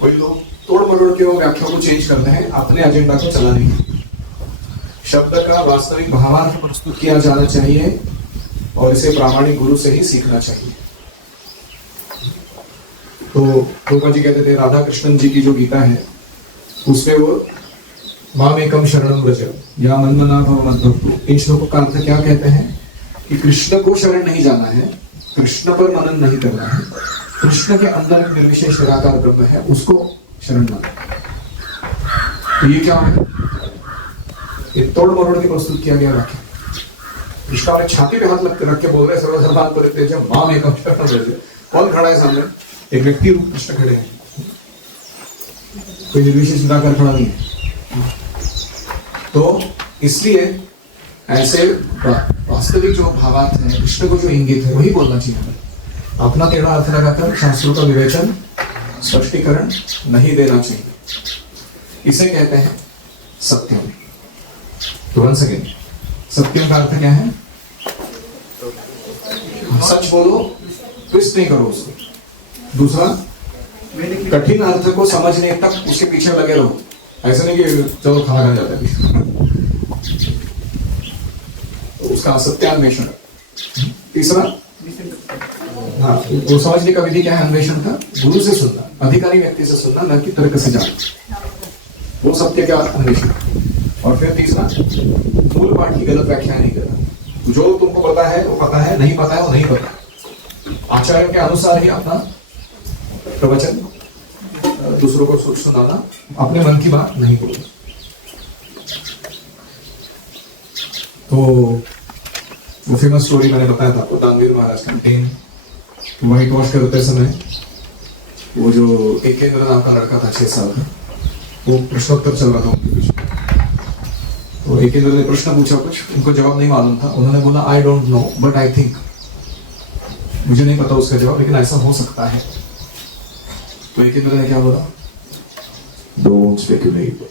कोई लोग तोड़ मरोड़ के वो व्याख्या को चेंज करते हैं अपने एजेंडा को चलाने के लिए। शब्द का वास्तविक भावार्थ प्रस्तुत किया जाना चाहिए और इसे प्रामाणिक गुरु से ही सीखना चाहिए। तो रूपा जी कहते थे राधा कृष्णन जी की जो गीता है उसमें वो माम एकम शरणम व्रज या मनमना भव मद्भक्तु, इन श्लोकों का अर्थ क्या कहते हैं कि कृष्ण को शरण नहीं जाना है, कृष्ण पर मनन नहीं करना है, कृष्ण के अंदर एक निर्विशेष निराकार ब्रह्म है उसको शरण माना। तो ये क्या है, ये तोड़ मरोड़ के प्रस्तुत किया गया वाक्य। कृष्ण वाले छाती पे हाथ रख के बोल रहे सर्वधर्मान परित्यज्य माम एकम शरणम व्रज। कौन खड़ा है सामने, एक व्यक्ति रूप कृष्ण खड़े हैं, कोई निर्विशेष निराकार खड़ा नहीं है। तो इसलिए ऐसे वास्तविक जो भावार्थ है, कृष्ण को जो इंगित है वही बोलना चाहिए। अपना टेढ़ा अर्थ लगाकर शास्त्रों का विवेचन स्पष्टीकरण नहीं देना चाहिए। इसे कहते हैं सत्यम। तो वन सेकेंड, सत्यम का अर्थ क्या है, सच बोलो, ट्विस्ट नहीं करो उसको। दूसरा, कठिन अर्थ को समझने तक उसके पीछे लगे रहो, ऐसा नहीं कि चलो खाना खाने जाता है। तो उसका सत्यान्वेषण। तीसरा, हाँ, वो समझने का विधि क्या है अन्वेषण का, गुरु से सुनना, अधिकारी व्यक्ति से सुनना, न कि तर्क से जानना, वो सत्य का अन्वेषण। और फिर तीसरा, मूल पाठ की गलत व्याख्या नहीं करना। जो तुमको पता है वो पता है, नहीं पता है वो नहीं पता। आचार्य के अनुसार ही अपना प्रवचन दूसरों को सुनाना, अपने मन की बात नहीं बोलना। तो वो फेमस स्टोरी मैंने बताया था, दानवीर महाराज का टेन व्हाइट वॉश करते समय वो जो एकेंद्र नाम का लड़का था 6 साल का, वो प्रश्नोत्तर चल रहा था उनके पीछे। तो एकेंद्र ने प्रश्न पूछा, कुछ उनको जवाब नहीं मालूम था। उन्होंने बोला I don't know but I think, मुझे नहीं पता उसका जवाब लेकिन ऐसा हो सकता है। तो एकेंद्र ने क्या बोला, डोंट स्पेकुलेट,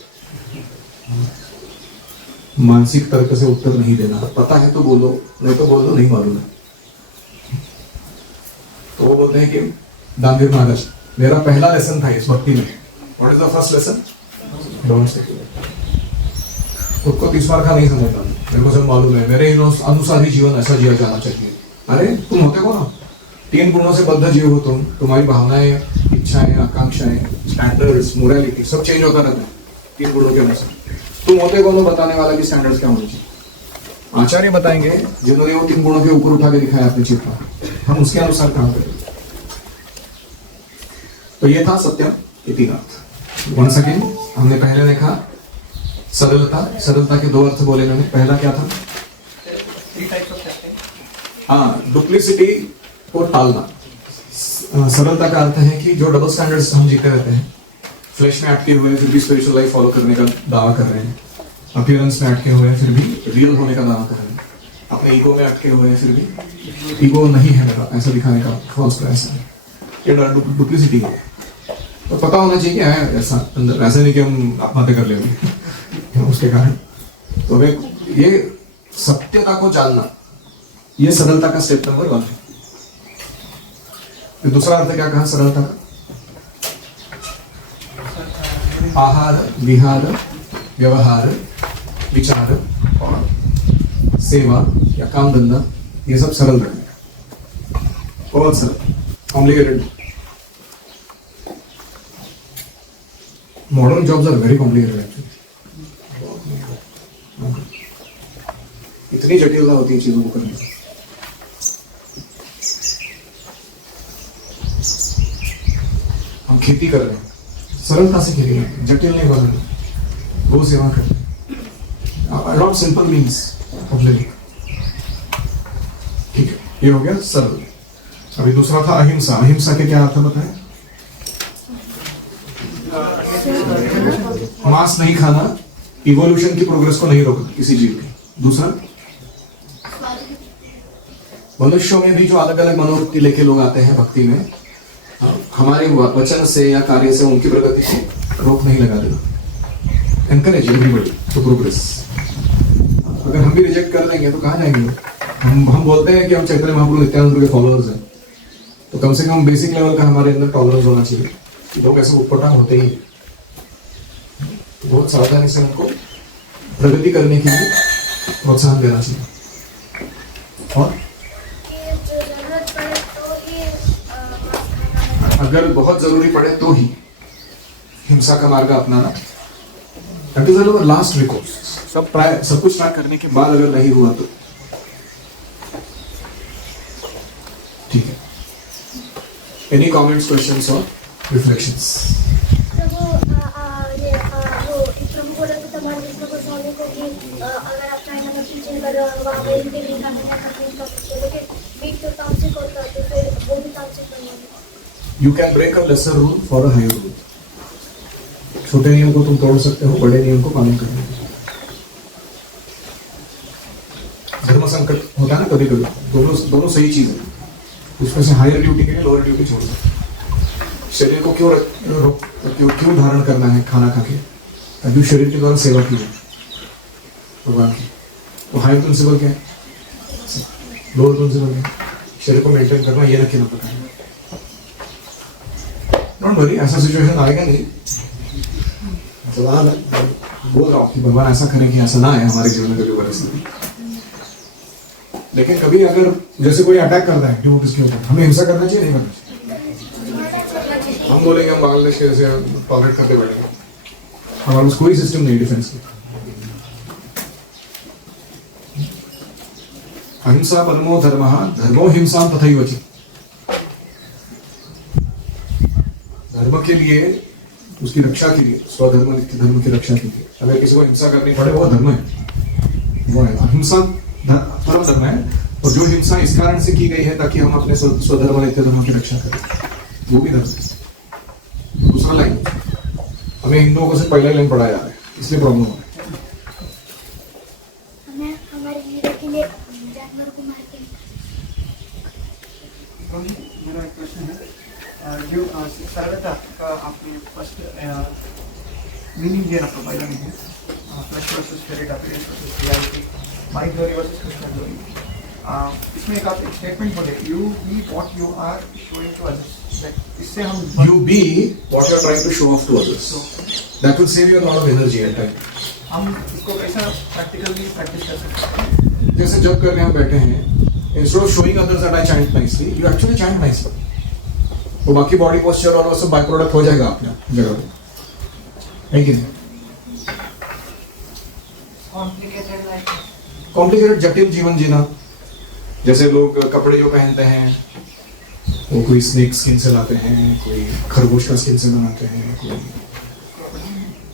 मानसिक तर्क से उत्तर नहीं देना, पता है तो बोलो, नहीं तो बोलो नहीं मालूम है। तो वो बोलते हैं कि दानवीर महाराज, मेरा पहला लेसन था इस भक्ति में, what is the first lesson, don't speculate. खुद को 30 बार का नहीं समझता, मेरे को सब मालूम है, मेरे अनुसार ही जीवन ऐसा जिया जाना चाहिए। अरे तुम होते हो ना, 3 गुणों से बद्ध जीव हो तुम, तुम्हारी भावनाएं, इच्छाएं, आकांक्षाएं, स्टैंडर्ड्स, मोरालिटी सब चेंज होता रहता है 3 गुणों के अनुसार। तुम होते कौन बताने वाला कि स्टैंडर्ड्स क्या होने चाहिए? आचार्य बताएंगे जिन्होंने वो 3 गुणों के ऊपर उठा के दिखाया अपने चित्र पर, हम उसके अनुसार काम करेंगे। तो ये था सत्यम इति अर्थ। वंस अगेन, हमने पहले देखा सरलता, सरलता के 2 अर्थ बोले मैंने। पहला क्या था, हाँ, डुप्लिसिटी को टालना। सरलता का अर्थ है कि जो डबल स्टैंडर्ड्स हम जीते रहते हैं, फ्लैश में अटके हुए फिर भी स्पिरिचुअल लाइफ फॉलो करने का दावा कर रहे हैं, अपीयरेंस में अटके हुए फिर भी रियल होने का दावा कर रहे हैं, अपने ईगो में अटके हुए फिर भी ईगो नहीं है मेरा ऐसा दिखाने का फॉल्स प्रयास है, ये डुप्लिसिटी है। तो पता होना चाहिए क्या है ऐसा, ऐसा नहीं कि हम आत्महत्या कर लेंगे उसके कारण। तो ये सत्यता को जानना, ये सरलता का स्टेप नंबर 1 है। फिर दूसरा अर्थ क्या कहा सरलता का, आहार, विहार, व्यवहार, विचार और सेवा या काम धंधा, ये सब सरल रखने का, बहुत सरल, complicated. Modern jobs are very complicated actually, इतनी जटिलता होती है चीजों को करने। हम खेती कर रहे हैं, सरलता से खेती करें, जटिल नहीं बना रहे, गो सेवा करें, adopt simple means of living. ठीक है, ये हो गया सरल। अभी दूसरा था अहिंसा। अहिंसा के क्या अर्थ बताएं? मांस नहीं खाना, इवोल्यूशन की प्रोग्रेस को नहीं रोकना किसी जीव की। दूसरा, मनुष्यों में भी जो अलग अलग मनोवृत्ति लेके लोग आते हैं भक्ति में, हमारे वचन से या कार्य से उनकी प्रगति को रोक नहीं लगा देना, एनकरेज एवरीबॉडी टू प्रोग्रेस। अगर हम भी रिजेक्ट कर देंगे तो कहाँ जाएंगे? हम बोलते हैं कि हम चैतन्य महाप्रभु नित्यानंद के फॉलोअर्स हैं, तो कम से कम बेसिक लेवल का हमारे अंदर टॉलरेंस होना चाहिए। लोग ऐसे उटपटांग होते ही, तो बहुत सावधानी से उनको प्रगति करने के लिए प्रोत्साहन देना चाहिए। और अगर बहुत जरूरी पड़े तो ही हिंसा का मार्ग अपनाना, that is our last recourse. सब कुछ ट्राई करने के बाद अगर नहीं हुआ तो ठीक है। एनी कमेंट्स, क्वेश्चंस और reflections? You can break a lesser rule for a higher rule. छोटे नियम को तुम तोड़ सकते हो बड़े नियम को पालन करने के। धर्म संकट होता है ना कभी कभी, दोनों सही चीज है, उसमें से हायर ड्यूटी के लिए लोअर ड्यूटी छोड़ दो। शरीर को क्यों धारण करना है खाना खा के? अभी शरीर के द्वारा सेवा की है भगवान की। तो हायर प्रिंसिपल क्या है, लोअर प्रिंसिपल क्या है? शरीर को मेंटेन करना, ये रखना पता है। डोंट वरी, ऐसा सिचुएशन आएगा नहीं। सवाल बोल रहा हूँ कि भगवान ऐसा करें कि ऐसा ना आए हमारे जीवन में कभी परिस्थिति। लेकिन कभी अगर जैसे कोई अटैक करता है क्यों, किसके ऊपर, हमें हिंसा करना चाहिए नहीं करना चाहिए? हम बोलेंगे हम बांग्लादेश के जैसे टॉलरेट करते बैठेंगे, हमारे पास कोई सिस्टम नहीं डिफेंस की। अहिंसा परमो धर्मः, धर्मो हिंसा तथैव च। धर्म के लिए, उसकी रक्षा के लिए, स्वधर्म नित्य धर्म की रक्षा के लिए अगर किसी को हिंसा करनी पड़े, वो धर्म है, वो है अहिंसा। परम धर्म है, और जो हिंसा इस कारण से की गई है ताकि हम अपने स्वधर्म नित्य धर्म की रक्षा करें, वो भी धर्म है। दूसरा लाइन हमें हिंदुओं को से पहला लाइन पढ़ाया जा रहा है, इसलिए प्रॉब्लम हो रहा है। मेरा एक क्वेश्चन है, जो सरलता का आपने फर्स्ट मीनिंग दिया ना, पहला meaning flesh versus spirit, appearance versus reality, my glory versus Krishna glory. इसमें एक आप स्टेटमेंट बोले, you be what you are showing to others. इससे हम you be what you are trying to show off to others, that will save you a lot of energy at time. हम इसको कैसा practically practice कर सकते हैं? जैसे जब करके हम बैठे हैं, instead of showing others that I chant nicely, you actually chant nicely. वो बाकी बॉडी पोस्चर और वो सब बाय प्रोडक्ट हो जाएगा अपने जगह पे, है कि नहीं? कॉम्प्लिकेटेड जटिल जीवन जीना, जैसे लोग कपड़े जो पहनते हैं वो कोई स्नेक स्किन से लाते हैं, कोई खरगोश का स्किन से बनाते हैं, कोई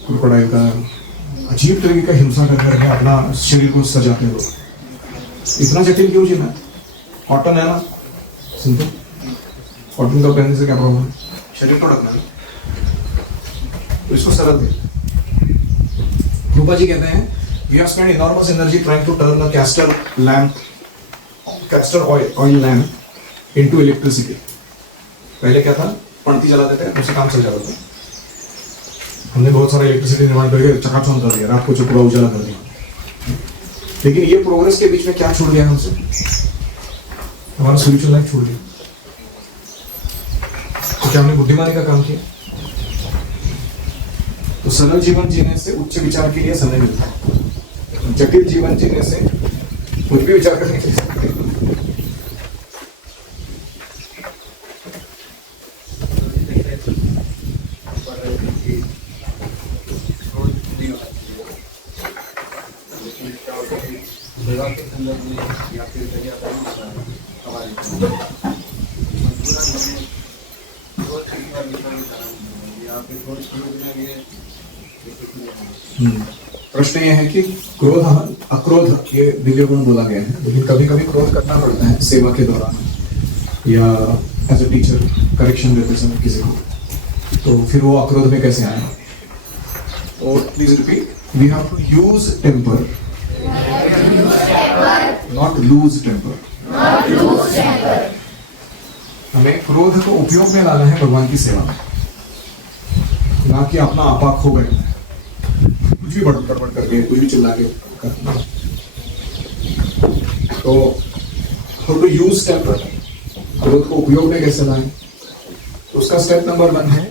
क्रोकोडाइल का, अजीब तरीके का हिंसा करके अपना शरीर को सजाते हैं लोग। इतना जटिल क्यों जीना? कॉटन है ना, सिंपल कॉटन का पहनने से क्या प्रॉब्लम है? शरीर को ढकना, तो इसको सरल दे। रूपा जी कहते हैं, we have spent enormous energy trying to turn a castor oil lamp into electricity. पहले क्या था, पणती जलाते थे, उससे काम चल जाता था। हमने बहुत सारा इलेक्ट्रिसिटी निर्माण करके चकाचौंध कर दिया, रात को जो पूरा उजाला कर दिया। लेकिन ये प्रोग्रेस के बीच में क्या छूट गया हमसे? हमारा स्पिरिचुअल लाइफ छूट गया। तो क्या हमने बुद्धिमानी का काम किया? तो सरल जीवन जीने से उच्च विचार के लिए समय मिलता है, जटिल जीवन जीने से कुछ भी विचार करने के लिए। हमारे प्रश्न ये है कि क्रोध अक्रोध ये दिव्य गुण बोला गया है, लेकिन कभी कभी क्रोध करना पड़ता है सेवा के दौरान या एज ए टीचर करेक्शन देते समय किसी को, तो फिर वो अक्रोध में कैसे आए? और please repeat, we have to use temper, not lose temper. हमें क्रोध को उपयोग में लाना है भगवान की सेवा में, ना कि अपना आपा खो गए कुछ भी बड़बड़ करके, कुछ भी चिल्ला के करना। तो हाउ टू यूज टेम्पर, क्रोध को उपयोग में कैसे लाएं? उसका स्टेप नंबर 1 है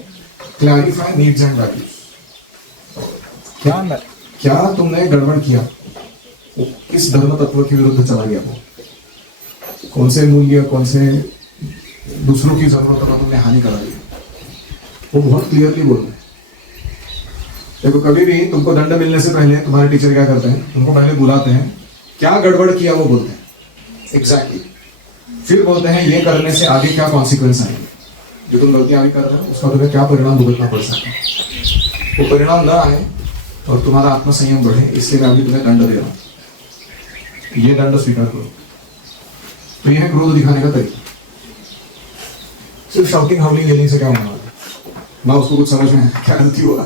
क्लैरिफाई नीड्स एंड वैल्यूज। क्या तुमने गड़बड़ किया? किस धर्म तत्व के विरुद्ध चला गया? वो कौन से मूल्य, कौन से दूसरों की जरूरतों का तुमने हानि करा दी? वो बहुत क्लियरली बोल रहे हैं। देखो, कभी भी तुमको दंड मिलने से पहले तुम्हारे टीचर क्या करते हैं? तुमको पहले बुलाते हैं, क्या गड़बड़ किया वो बोलते हैं एग्जैक्टली। फिर बोलते हैं ये करने से आगे क्या कॉन्सिक्वेंस आएंगे, जो तुम गलती आगे कर रहे हो उसका तुम्हें क्या परिणाम भुगतना पड़ सकता है। वो परिणाम न आए और तुम्हारा आत्मसंयम बढ़े, इसलिए मैं अभी तुम्हें दंड दे रहा हूं, ये दंड स्वीकार करो। तो यह है क्रोध दिखाने का तरीका। सिर्फ शाउटिंग हाउलिंग येलिंग से क्या होने वाला? ना उसको कुछ समझ में क्या गलती हुआ,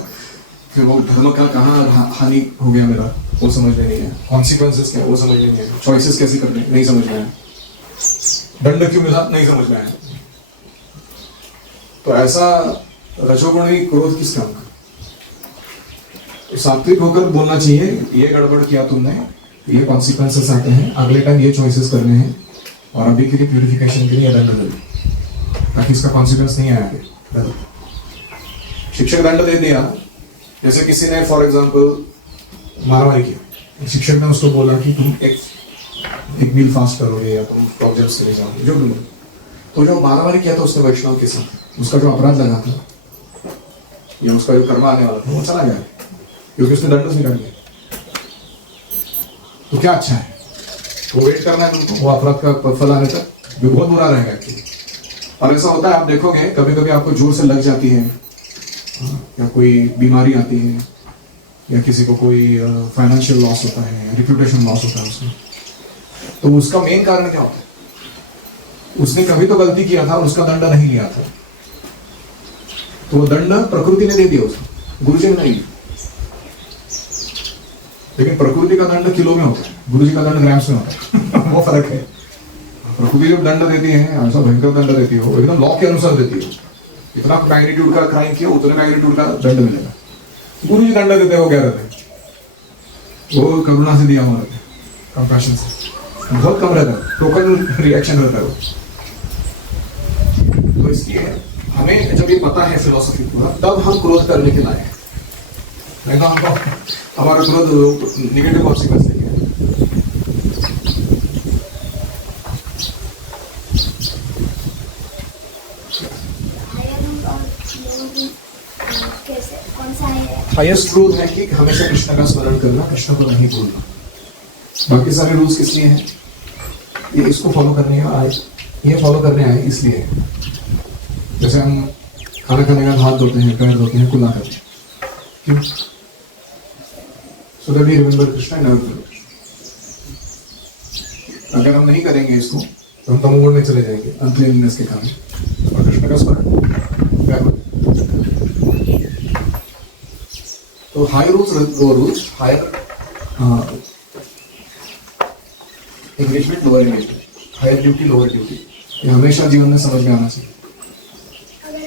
फिर वो धर्म का कहाँ हानि हो गया मेरा, वो समझ में नहीं है। कॉन्सिक्वेंसेस क्या वो समझ में नहीं है। चॉइसेस कैसे करने नहीं समझ में आया। दंड क्यों मिला नहीं समझ में आया। तो ऐसा रजोगुणी क्रोध किस काम का? तो सात्विक होकर बोलना चाहिए, ये गड़बड़ किया तुमने, ये कॉन्सिक्वेंसेस आते हैं, अगले टाइम ये चॉइसेस करने हैं, और अभी के लिए प्यूरिफिकेशन के लिए दंड दे, ताकि इसका कॉन्सिक्वेंस नहीं आया। शिक्षक दंड दे दिया, जैसे किसी ने फॉर एग्जांपल मारामारी किया, शिक्षक ने उसको बोला कि तुम एक मील फास्ट करोगे या तुम प्रोजेक्ट्स के लिए जाओगे, जो भी। तो जो मारामारी किया था उसने वैष्णव के साथ, उसका जो अपराध लगा था या उसका जो कर्म आने वाला था वो चला गया, क्योंकि उसने दंड स्वीकार किया। तो क्या अच्छा है? तो वेट करना है तुमको वो अपराध का फल आने तक, जो बहुत बुरा रहेगा एक्चुअली। और ऐसा होता है, आप देखोगे कभी कभी आपको जोर से लग जाती है, या कोई बीमारी आती है, या किसी को कोई फाइनेंशियल लॉस होता है, रिप्यूटेशन लॉस होता है उसमें, तो उसका मेन कारण क्या होता है? उसने कभी तो गलती किया था और उसका दंड नहीं लिया था, तो वो दंड प्रकृति ने दे दिया उसको, गुरुजी ने नहीं। लेकिन प्रकृति का दंड किलो में होता है, गुरुजी का दंड ग्राम्स में होता है वो फर्क है। प्रकृति जब दंड देती है, ऐसा भयंकर दंड देती है, एकदम लॉ के अनुसार देती है। इतना मैग्नीट्यूड का क्राइम किया उतने मैग्नीट्यूड का दंड मिलेगा। गुरुजी दंड देते हैं, वो क्या रहते हैं? वो करुणा से दिया हुआ रहता है, कंपैशन से, बहुत कम रहता है, टोकन रिएक्शन रहता है वो। तो इसलिए हमें जब ये पता है फिलोसफी पूरा, तब हम क्रोध करने के लायक हैं। नहीं तो हमको हमारा क्रोध निगेटिव कॉन्सिक्वेंस देंगे। हाईएस्ट रूल है कि हमेशा कृष्ण का स्मरण करना, कृष्ण को नहीं भूलना। बाकी सारे रूल्स किस लिए हैं? ये इसको फॉलो करने आए, ये फॉलो करने आए इसलिए। जैसे हम खाना खाने का हाथ धोते हैं, पैर धोते हैं, कुल्ला करते हैं, क्यों? So that we remember Krishna and never. अगर हम नहीं करेंगे इसको तो हम तमोगुण में चले जाएंगे, अनक्लीननेस के कारण, और कृष्ण का स्मरण क्या करें? तो high rules higher engagement, lower engagement, higher duty, lower duty, ये हमेशा जीवन में समझ में आना चाहिए। अगर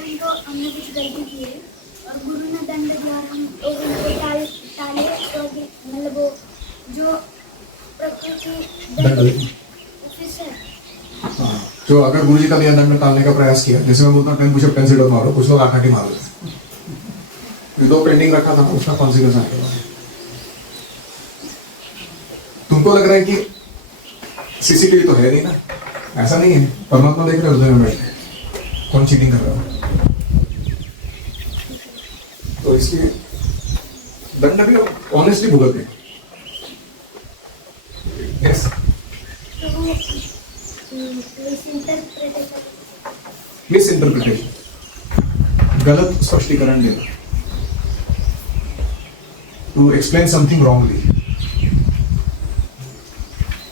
हमने कुछ गलती की है और गुरु ने दंड दिया और हम उनको टाले, तो मतलब वो जो प्रकृति दंड जो अगर गुरुजी का दिया दंड टालने का प्रयास किया, जैसे मैं बोलता हूँ 10 पुशअप 10 सिट अप मारो, कुछ लोग आकाटी मारो, दो पेंडिंग रखा था, उसका कॉन्सिक्वेंस आएगा। तुमको लग रहा है कि सीसीटीवी तो है नहीं ना, ऐसा नहीं है, परमात्मा देख रहे हृदय में बैठे कौन चीटिंग कर रहा है। तो इसलिए दंड भी ऑनेस्टली भुगते। यस, मिस इंटरप्रिटेशन, गलत स्पष्टीकरण देना, टू एक्सप्लेन समथिंग रॉन्गली।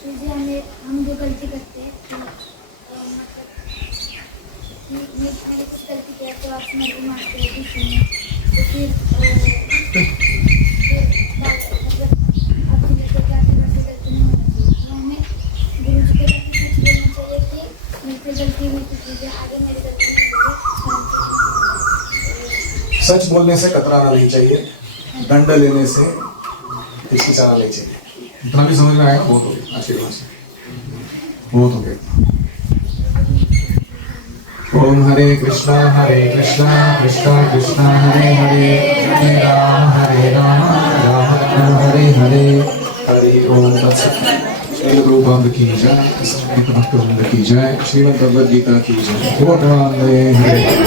जैसे हम जो गलती करते हैं तो, मतलब मैंने कुछ गलती किया तो आप मेरे मारते हो किसी ने, तो फिर मतलब आप जिंदगी क्या गलती नहीं होती, तो हमें गुरु जी को जाके सच बोलना चाहिए कि मेरे से गलती हुई थी, चीज़ें आगे मेरी गलती नहीं होगी। सच बोलने से कतराना नहीं चाहिए, दंड लेने से हिचकिचाना नहीं चाहिए। इतना भी समझ में आएगा, बहुत हो गया आज के क्लास में, बहुत हो गया। ओम हरे कृष्णा कृष्णा कृष्णा हरे हरे, हरे राम राम राम हरे हरे, हरि ओम तत्सत। श्रील प्रभुपाद की जय, समस्त भक्तवृंद की जय, श्रीमद् भगवद गीता की जय। भगवान हरे हरे।